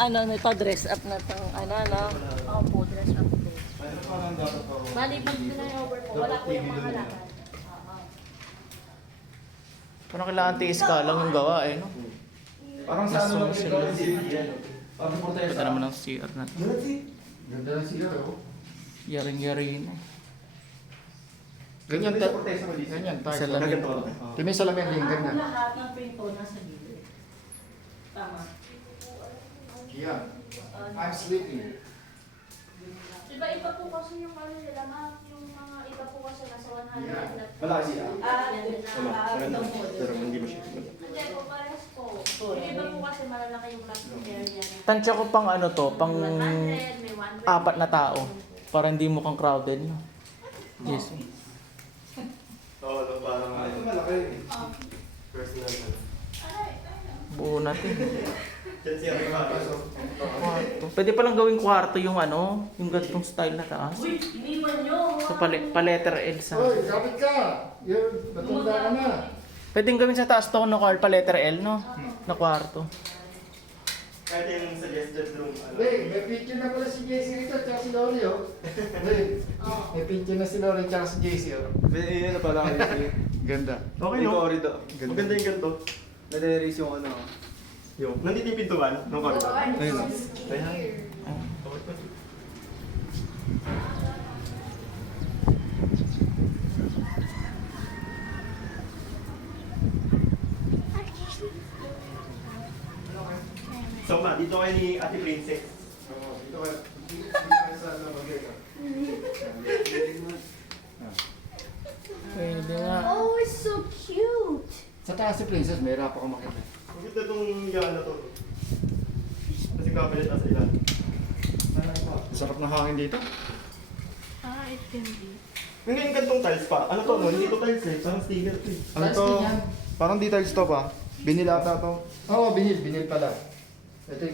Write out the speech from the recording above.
ano nito, dress up na itong ano, no? Opo, dress up po. Pero parang dapat ako. Bali, pag over po, wala po yung mga halaman. Parang kailangan tiis ka lang yung gawa eh, no? Parang sa ano lang Sila. ito. Parang protesta. Ganda naman ang CR na. Ganda na siya, oh. Yaring-yari na. Ganyan May tayo. protesta ko dito. Ganyan tayo. Salamin. May salamin din, ganyan. Lahat ng pinto nasa gilid. Tama. Yeah. I'm sleeping. Iba-iba po kasi yung ano nila, ma'am. Yung mga iba po kasi nasa 100 Yeah. na. Malaki siya. Maganda. Pero hindi mo siya. Hindi po, parehas po. Yung iba po kasi malalaki yung plastic area niya. Tansya ko pang ano to, pang 100, may 100. apat na tao. Para hindi mukhang crowded, no? Yes. Oo, parang ito malaki. Personal. Buo natin. Diyan siya may mapasok. Kwarto. Pwede palang gawing kwarto yung ano, yung ganitong style na taas. Uy, iniwan nyo. Sa pa-letter L sa... Hoy, kapit ka! You're, matanda ka na. Pwedeng gawin sa taas to, no, Carl, pa-letter L, no? Na kwarto. Kahit yung suggested room. Hey, may picture na pala si JC rito, tsaka si Lori, oh. Hey, may picture na si Lori, tsaka si JC, oh. Ano pala kayo? Ganda. Okay, no? Maganda yung ganito. Nare-erase yung ano. Yung. Nandito yung pintuan ng corridor. Ayun. So ma, dito kayo ni Ate Princess. Oo, dito ka. Dito ka sa labagay ka. Pwede nga. Oh, it's so cute! Sa taas si Princess, may rapa ka makita. Ang ganda itong yan na to. Kasi cabinet nasa ilan. Sarap na hangin dito. Ah, it can be. Yung ganyan gantong tiles pa. Ano to no? Hindi to tiles eh. Parang sticker to eh. Ano to? Parang di tiles to pa. Binilata to. Oo, binil pala. Ito